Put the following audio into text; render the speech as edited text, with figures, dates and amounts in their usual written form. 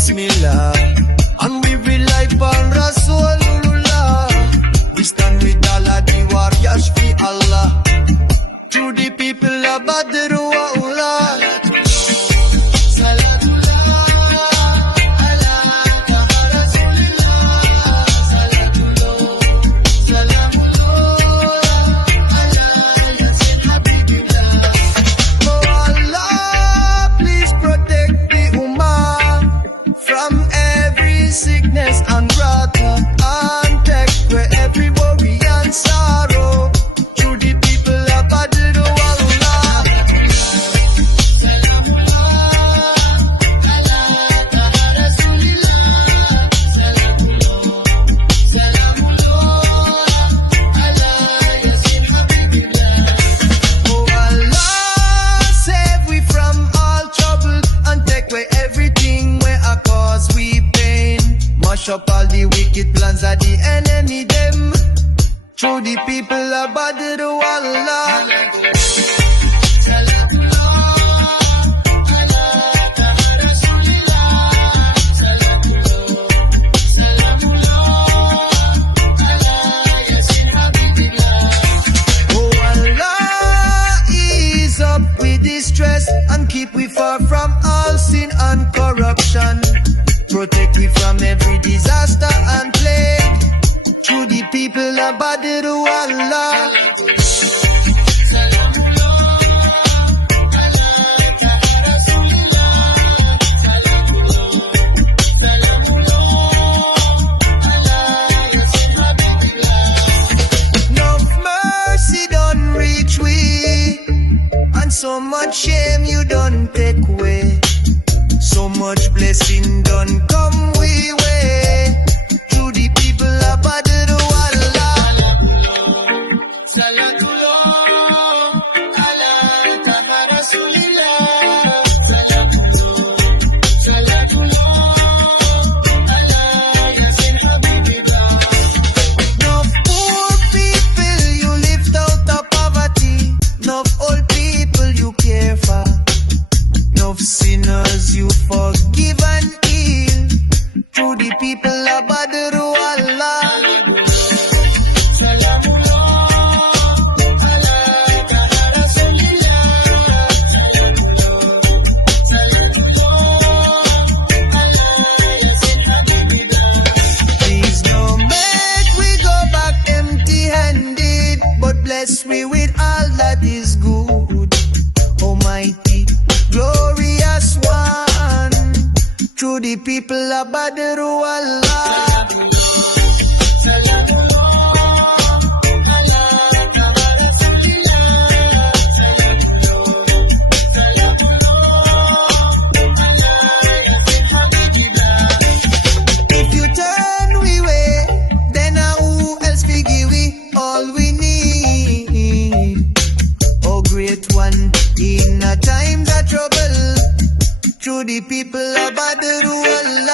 Bismillah, and we rely upon Rasulullah. We stand with Allah, the warriors for Allah. To the people of Badriyoon, sickness and grata, and take away every worry and sorrow. To the people of Badriyoon, oh Allah, save we from all trouble and take away everything where a cause we pain. Mash up all the wicked plans of the enemy them. Through the people of Badriyoon, oh Allah, ease up with distress and keep we far from all sin and corruption. Protect me from every disaster and plague. To the people of Badriyoon, enough mercy done reach we, and so much shame you done take away. So much blessing done come we way. To the people of Badriyoon, Salatullah, ala taha Rasulillah. Salatullah, ala yasin Habibillah. Enough poor people you lift out of poverty, enough old people you care for, enough sinners you forgive and heal. To the people of Badriyoon, please no make we go back empty-handed, but bless me with all that is good. Almighty, glorious one. To the people of Badriyoon, if you turn we way, then who else forgive we all we need? Oh great one, in a times of trouble. To the people of Badriyoon,